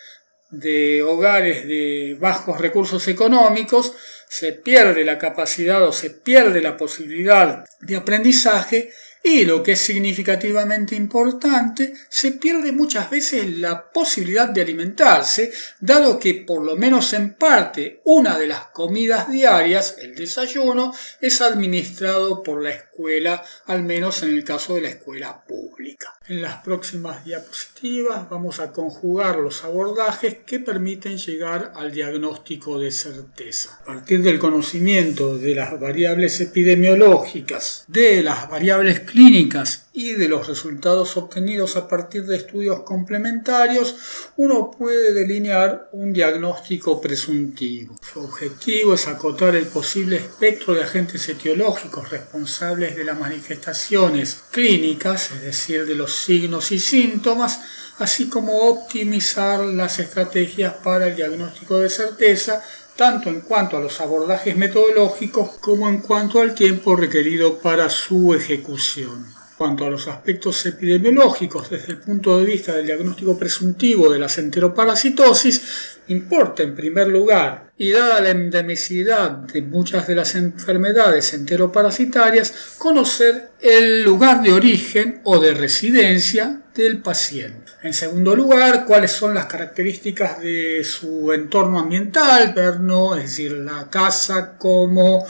de hogares de bajos recursos económicos, se pierde la capacidad o se pierde la posibilidad de aprendizaje. Y lo que es significativamente importante, se pierde muchas veces la posibilidad de alimentarse, dado que por lo menos en parte una de las comidas diarias, el desayuno, es administrado por la escuela, al menos en el caso de la escuela pública. En las próximas diapositivas vamos a conjugar los abordajes que permiten llegar al diagnóstico de certeza. A partir del conocimiento de las variables epidemiológicas, de las variables clínicas y de los resultados obtenidos a partir de estudios complementarios, uno puede delinear un diagnóstico presuntivo. Su objetivo es acotar el posible espectro de agentes etiológicos responsables de las manifestaciones clínicas, es decir, de los signos y síntomas, así como optimizar las estrategias para el diagnóstico de certeza, tanto en cuanto a los abordajes metodológicos como en cuanto al tiempo requerido para su ejecución. En cuanto a los aspectos epidemiológicos desde el punto de vista del diagnóstico presuntivo de la enteroparasitosis, importa en primer lugar, y dada la endemicidad de muchas de las enfermedades enteroparasitarias, conocer el lugar de origen o de residencia del paciente. En segundo lugar, cuáles son las características de su entorno ambiental, interno, es decir, la casa como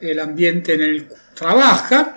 el ambiente en el que trabaja,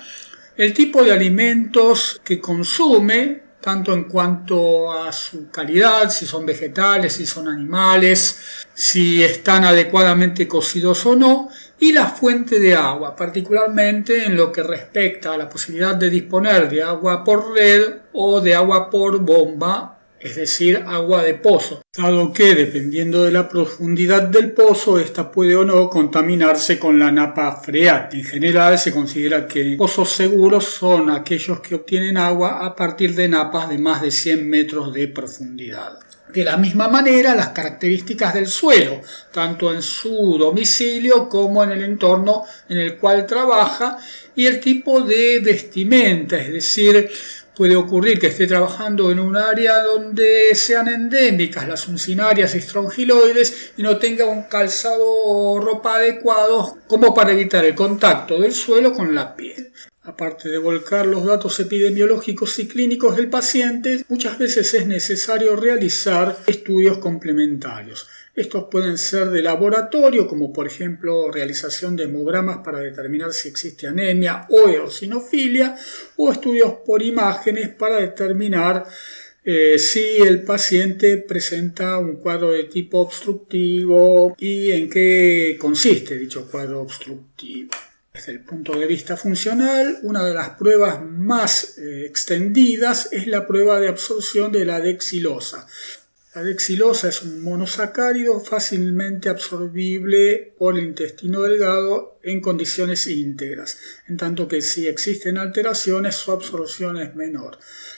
el tipo de alimentos que consume, tanto en cuanto a su calidad, si son vegetales, si son animales, si están adecuadamente cocidos o no, y la fuente de agua, particularmente en lo que respecta a la posibilidad de disponer de agua por red o de agua por bomba, es decir, agua de pozo, dado que dependiendo de la profundidad del pozo, esta puede o no contaminarse con la napa freática. En general se considera que pozos seguros son aquellos que obtienen agua a partir de napas de más de 100 metros de profundidad. De la misma manera, las características del suelo, tanto en su domicilio como en el entorno en el cual trabaja, y el tipo de vestimenta, es decir, puede ocurrir que esté trabajando en un área donde sean endémicas las uncinarias y strongyloides y no tenga un calzado o ropa adecuados como para evitar el contacto del suelo con la piel. Aparte de volcar los datos epidemiológicos y clínicos del paciente, muchas veces es necesario realizar estudios complementarios. Estos pueden ser de laboratorio, como por ejemplo realización de hemogramas para determinar si existe anemia o eosinofilia, o estudios por imágenes para determinar si el paciente presenta un cuadro de tipo obstructivo y en qué consiste dicho cuadro obstructivo. Desde el punto de vista funcional, una de las pruebas más extendidas es la prueba de absorción de la dexilosa. La dexilosa es un monosacárido fácilmente absorbible por el intestino delgado en condiciones íntegras, en tanto que si existen alteraciones su absorción es menor.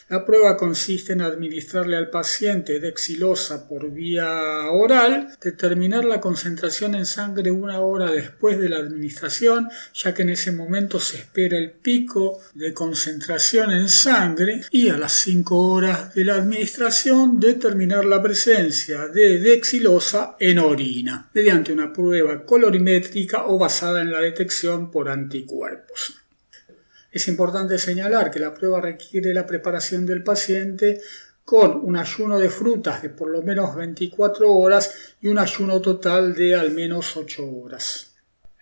La prueba consiste en administrarle al paciente dexilosa por vía oral, determinar la concentración en sangre 1 hora después de la administración, ya que en ese momento se espera el pico de concentración en sangre, y a las 5 horas de la administración determinar la presencia de dexilosa en orina, mediante una prueba colorimétrica o basada en la detección por anticuerpos. Es importante señalar que la prueba requiere la preparación del paciente con un ayuno de frutas de por lo menos 24 horas y un ayuno total de al menos 8 horas.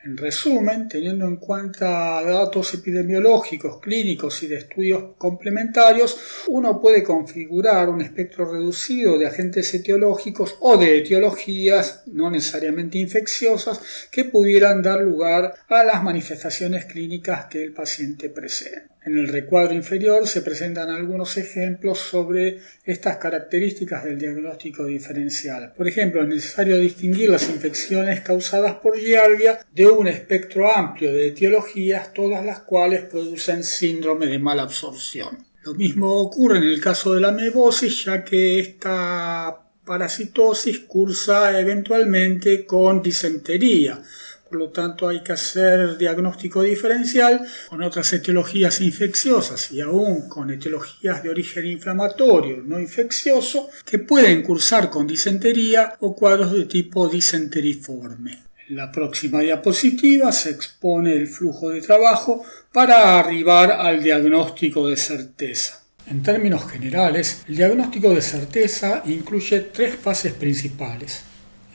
En resumen, teniendo en cuenta datos epidemiológicos, clínicos y de estudios complementarios, uno puede configurar un espectro reducido de agentes etiológicos o de etiologías no necesariamente infecciosas que pudieran dar lugar a las manifestaciones clínicas que el paciente presenta. En el recuadro inferior se presentan algunos ejemplos sobre estas características del diagnóstico diferencial. Por ejemplo, es necesario distinguir las infecciones causadas por Giardia de un espectro amplio de etiologías, todas las cuales producen síndrome de mala absorción. Lo mismo ocurre en el caso de la amebosis, ya que esta parasitosis cursa eventualmente con disentería. Por lo tanto, hay que hacer diagnóstico diferencial con otras etiologías infecciosas y aún con etiologías de origen inflamatorio no infeccioso que pueden cursar con disentería o cuadros de tipo disenteriforme. En la próxima diapositiva se expone el flujo de trabajo para arribar al diagnóstico de certeza. En términos generales, el diagnóstico de certeza incluye 3 fases principales.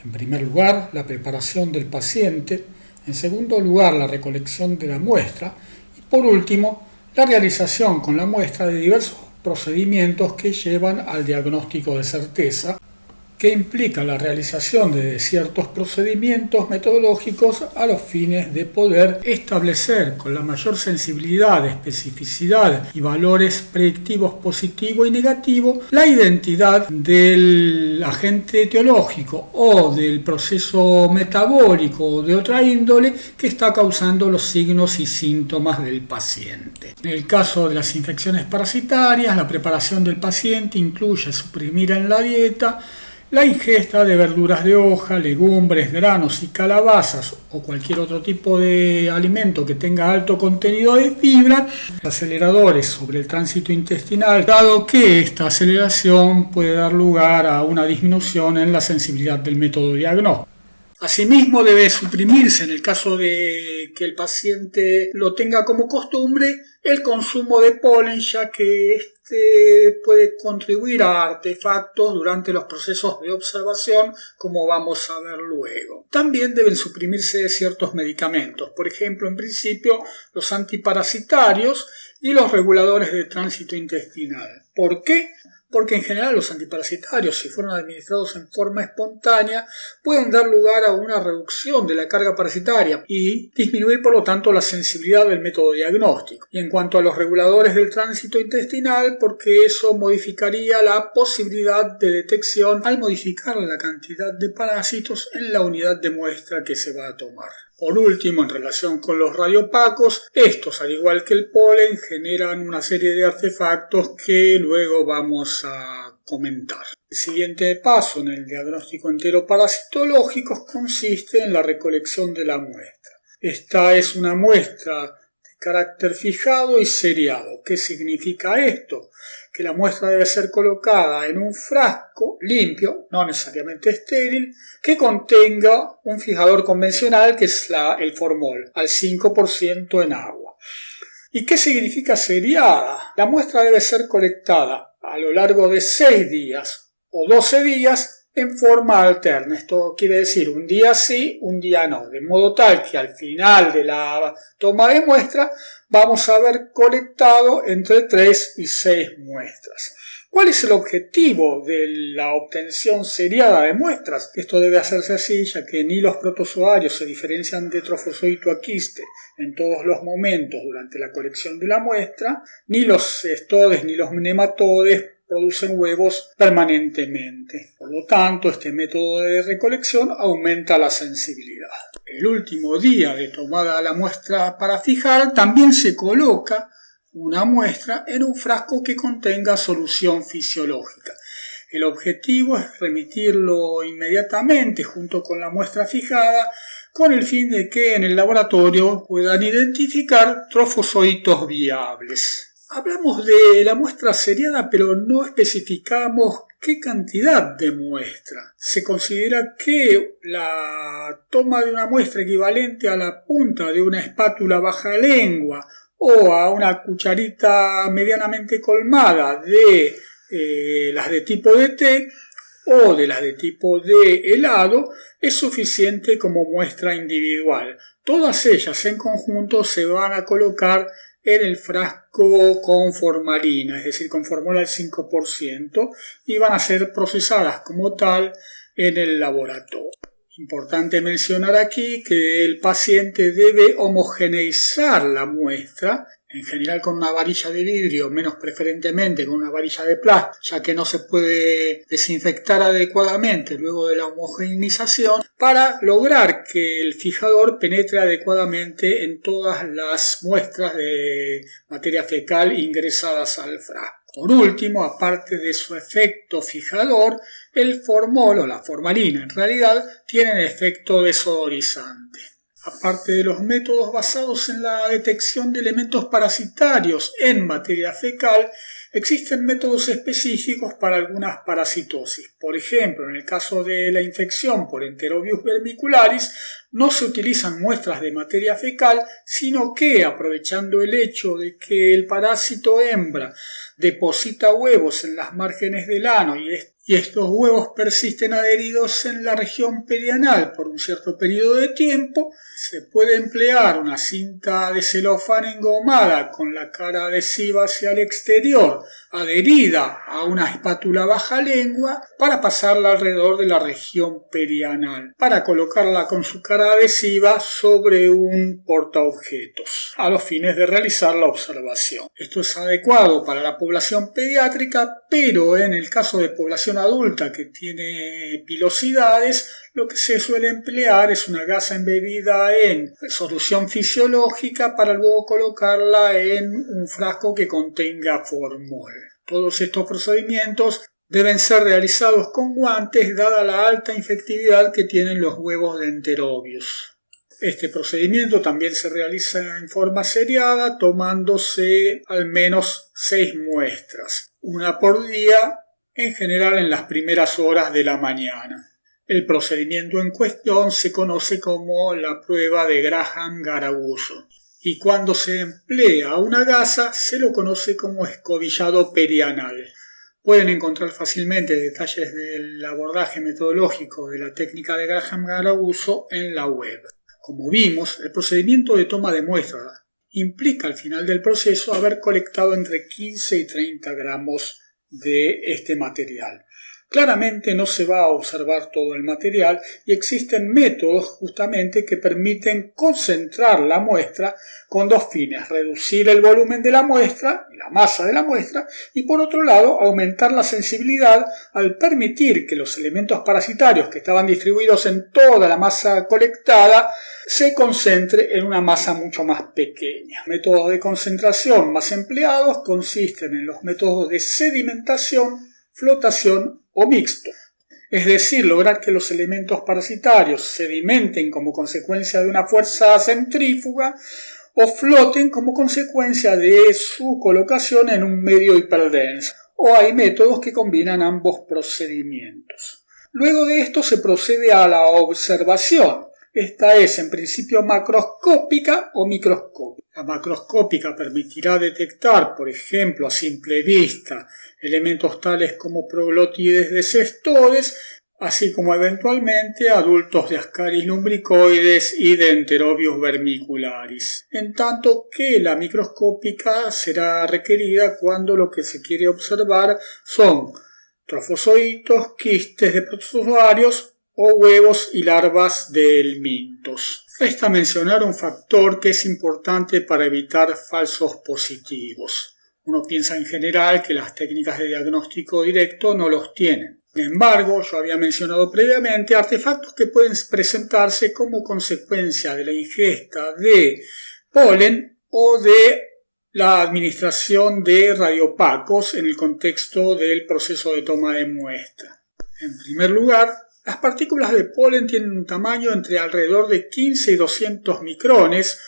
En primer lugar, la preparación del paciente. En segundo lugar, la recolección de la muestra. Y por último, la realización con la muestra de diversos procedimientos que llevan al diagnóstico de certeza, que implica la realización de ciertos procedimientos metodológicos a los fines de poder establecer con la mayor sensibilidad, especificidad y valores predictivos positivo y negativo la identidad del agente etiológico o del proceso metabólico o de otra índole que está causando los signos y síntomas del paciente. En el caso de las infecciones parasitarias, la preparación del paciente incluye suprimir en la dieta la ingesta de verduras de hoja, legumbres, granos y calabazas o cualquier otro tipo de alimento que tenga alto contenido de fibra, aceleradores sobre el tránsito intestinal, dado que esta aceleración puede dar lugar a una disminución en la sensibilidad del método diagnóstico. Asimismo, debe suprimirse, en el caso de que el paciente lo tenga como costumbre, el consumo de polen, ya que este puede contribuir a artefactos durante los procesos de observación, como vamos a ver luego. También deben suprimirse ciertos medicamentos, por ejemplo, en principio, los antiparasitarios y los reguladores de tránsito intestinal. ¿Por qué? Porque en general los antiparasitarios, si fueron administrados en forma espontánea, pueden dar lugar a una reducción de la carga parasitaria y disminuir por lo tanto la sensibilidad del método diagnóstico. Y en cuanto a los reguladores del tránsito intestinal, porque eso modificaría la posibilidad de detección al modificar la cantidad de parásitos en la unidad de muestra que se va a tomar. Por último, en relación con los radiopacos, estos, al igual que el polen, generan una serie de artefactos que luego vamos a comentar. El siguiente paso en el diagnóstico enteroparasitológico consiste en la recolección de la muestra. Esta es una muestra de carácter fijado y seriado. ¿Qué significa esto? Que la muestra debe ser colocada en un frasco limpio, no necesariamente estéril, que contenga un fijador convencional que es el formol, al 5% en agua. ¿Y qué significa seriada? La muestra debe ser colectada a lo largo de 6 días o 12 días en forma alterna. Esto quiere decir un día sí, un día no, de modo tal que al final de la toma de muestra vamos a haber colectado entre 3 y 6 muestras. ¿Cuál es el objetivo de la obtención seriada de muestras? Esto debe hacerse así, ya que ni los protozoarios se diferencian de Trophozoito aquiste en todos los momentos durante la colección de la muestra, ni los estodes ni los nematodes producen huevos permanentemente. Por lo tanto, este método de recolección aumenta la sensibilidad. El último día de tomada la muestra para fijar, también se coloca una muestra en un frasco que contenga solución fisiológica. El objetivo es remitirlo inmediatamente junto con la muestra fijada con el fin de que en el laboratorio puedan identificar trofozoitos viables. Hablamos de la muestra seriada, pero no especificamos qué cantidad de muestra. Se considera que la toma de una muestra equivalente a la punta de una espátula baja lengua o a una cucharita medianamente colmada de las de tipo de té o de las de tipo de helado es suficiente como muestra individual. Todas ellas en conjunto se van a colocar en el frasco con formalina, es decir, con formol al 5%, y van a ser procesadas como tal en el laboratorio. Importante mencionar aquí que el paciente debe homogeneizar la muestra, en general con una varilla de vidrio, menos preferentemente con una varilla de plástico, ya que no se puede desinfectar adecuadamente luego de la homogeneización, para lograr que el fijador penetre adecuadamente en todas las muestras de materia fecal ingresadas al frasco. Por último, aparte de su efecto fijador, el formol o la formalina en realidad tienen efecto desodorizante. Aparte de los métodos basados en la detección de elementos parasitarios en materia fecal, existen métodos específicos para algunas parasitosis. Por ejemplo, en el caso de la infección por Enterobius vermicularis, no se utilizan muestras de materia fecal, sino que, aprovechando el hecho de que el parásito hembra deposita huevos en las márgenes del ano y estos huevos persisten adheridos en la región perianal por un cierto periodo de tiempo, se puede emplear una cinta de celofán engomada con la cara adhesiva hacia el exterior, adherida a una espátula baja lengua, para pasarla alrededor de la región perianal, para colocarla con su cara adhesiva sobre un portaobjetos, a los fines de realizar la observación. Esto es adecuado para la población pediátrica, pero en el caso de población adulta que tiene pilosidades, lo que se suele emplear es una gasa embebida en solución fisiológica para luego colocarla en un frasco que contenga formol. Todos estos procedimientos deben ser realizados con guantes, dada la alta infectividad que tienen los huevos de Enterobius. Este procedimiento también se realiza en forma seriada, tomándose al menos 6 muestras, una por día, en general en las primeras horas de la mañana. El procedimiento en cuestión se conoce como la prueba de Graham-Garaguso, y cuando se emplea una gasa se lo conoce como escobillado perianal. Pueden encontrar fácilmente detalles del abordaje metodológico de la técnica de Graham-Garaguso en la web. Como vimos, el procedimiento de toma de muestra implica al final del proceso haber colectado entre 15 y 30 gramos de este material. Claramente no se va a observar todo el material y existen métodos justamente que permiten concentrar la muestra con dos fines: reducir el volumen de la muestra y la masa de la muestra, y por otro lado aumentar la sensibilidad al permitir que los elementos parasitarios que estaban distribuidos en toda la masa colectada se concentre en una masa mucho más pequeña. Métodos de concentración más empleados consisten en los métodos de sedimentación, flotación o mixto, es decir, lograr que los elementos parasitarios sedimenten como consecuencia de una fuerza centrífuga o floten como consecuencia de su colocación en un medio hiperdenso, o hay métodos que combinan ambos procedimientos. Luego de esto se procede a la observación. Esta es en principio macroscópica o microscópica. La macroscópica permitirá detectar, por ejemplo, a simple vista, elementos tales como proglotides de cestodes, así como eventualmente adultos de Ascaris lumbricoides y de Enterobius vermicularis, en tanto que la microscópica será requerida cuando lo que se quiere observar son trofozoitos, quistes de protozoarios o huevos y larvas de helmintos. Resta mencionar un factor que es importante para evitar falsos positivos. Uno piensa en general que las técnicas de diagnóstico directo no los tienen. Sin embargo, yo había mencionado previamente artefactos que pueden presentarse como consecuencia de la ingesta de polen o de la administración de radiopacos en el contexto del proceso de toma de muestra. En primer lugar, las partículas de polen tienen un tamaño entre alrededor de 15 y 200 micrones,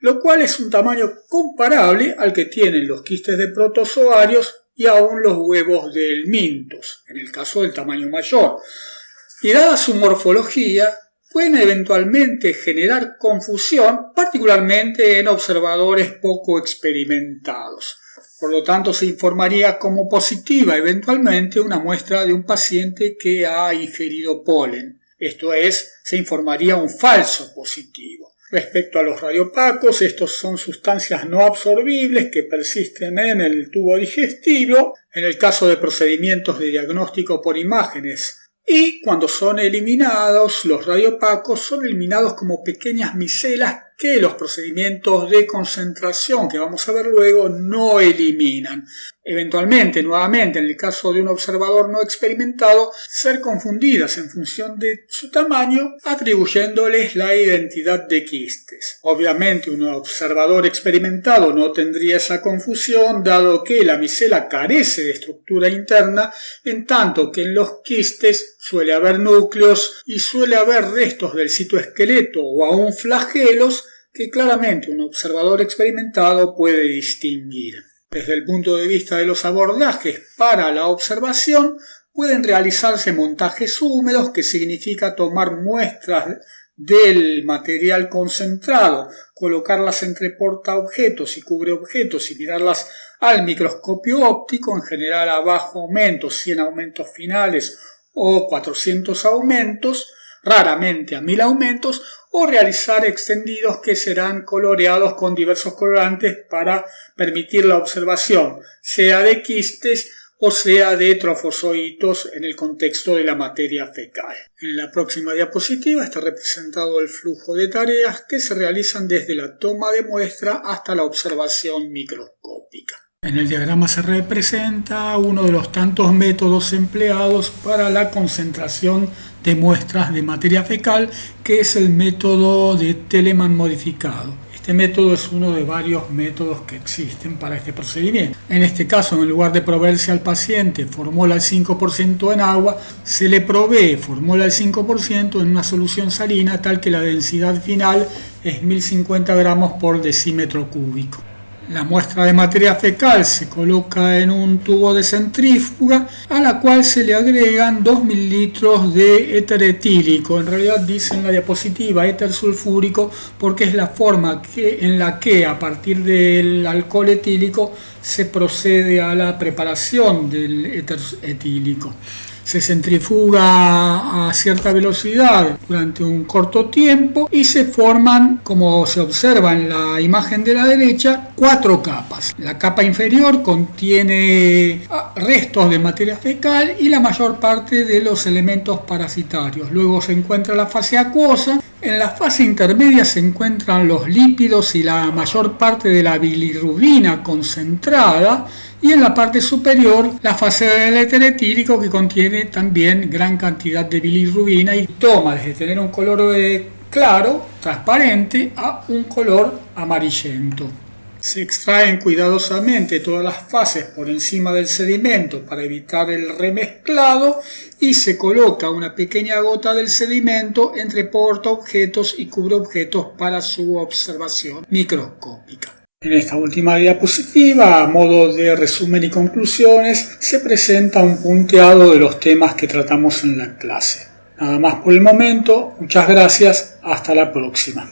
lo cual es un tamaño comparable al que tienen los quistes de protozoarios y aún los huevos de helmintos, en el caso del tamaño mayor. Y dada su morfología, pueden eventualmente generar confusión, particularmente en observadores poco experimentados. Por lo tanto, se informaría como positiva eventualmente una muestra de un paciente que ha ingerido polen. Esto es, se informaría un falso positivo. Respecto a los radiopacos, estos son sustancias no absorbibles que persisten en el tubo digestivo, en el caso de procedimientos de diagnóstico por imágenes. Y cuando son eliminados, los radiopacos son eliminados como pequeñas micelas que los procedimientos de concentración que vamos a ver luego no eliminan. Eventualmente, nuevamente, en el caso de un observador no experimentado, ser confundidas en función de su tamaño, atribuyéndoles la identidad de quistes. Obviamente, un observador experimentado no tendría esa confusión, dado que la micela carece de estructura interna, en tanto que en los quistes suele haber núcleos y suele haber restos del citoesqueleto o aún flagelos que claramente un observador experimentado puede distinguir. Desde el punto de vista de los abordajes para la observación, pueden realizarse montajes húmedos, que significa tomar muestras del material concentrado, colocarlas entre portaobjetos y cubreobjetos y mirarlas al microscopio óptico, en general a bajo aumento, 100 aumentos finales o 400 aumentos, raramente a 1000 aumentos, o realizar extendidos que serán coloreados con diversos colorantes para permitir la observación, sea de quistes o sea de trofozoitos en el contexto de la materia fecal. En la próxima diapositiva está representado el flujo de tareas que se realizan desde la toma de muestra hasta la observación microscópica. En el diagrama se representa uno de los tantos métodos empleados para la concentración de muestras de materia fecal, que es el método de Telemann modificado. Este método es uno de varios métodos que existen para este procedimiento. En este caso, en lugar de proveerse al paciente fórmula al 5% en agua, se le provee fórmula al 5% en una solución salina, tal que la densidad final es 1050 gramos por decímetro cúbico. La muestra de materia fecal se coloca en un tubo de centrífuga a la cual se le agregan 2 mililitros de éter etílico. En realidad dice en la diapositiva éter sulfúrico porque es la forma en la que a partir del alcohol etílico se procede a la preparación del éter etílico. Se centrifuga a cierta velocidad durante un corto tiempo y se forman, como se observa en la imagen de la derecha, 4 capas. La capa inferior contiene restos de materia fecal y la mayor parte de los elementos parasitarios. Luego se encuentra la fase acuosa. En la fase intermedia se encuentran los lípidos y la mayor parte de la bilirrubina concentrada, y en la parte superior la fase del éter etílico, que contiene también gran cantidad de bilirrubina y toma desde tener un color claro, transparente, a un color amarillento. Se extraen cuidadosamente todas las fases por encima del sedimento para evitar el remezclado y se coloca una pequeña gota del sedimento entre portaobjetos y cubreobjetos para su observación microscópica. En esta última diapositiva, a modo de resumen y conclusiones, se presenta un punteado de los temas que tratamos en la clase. Nada más por el momento, muchas gracias, hasta la próxima.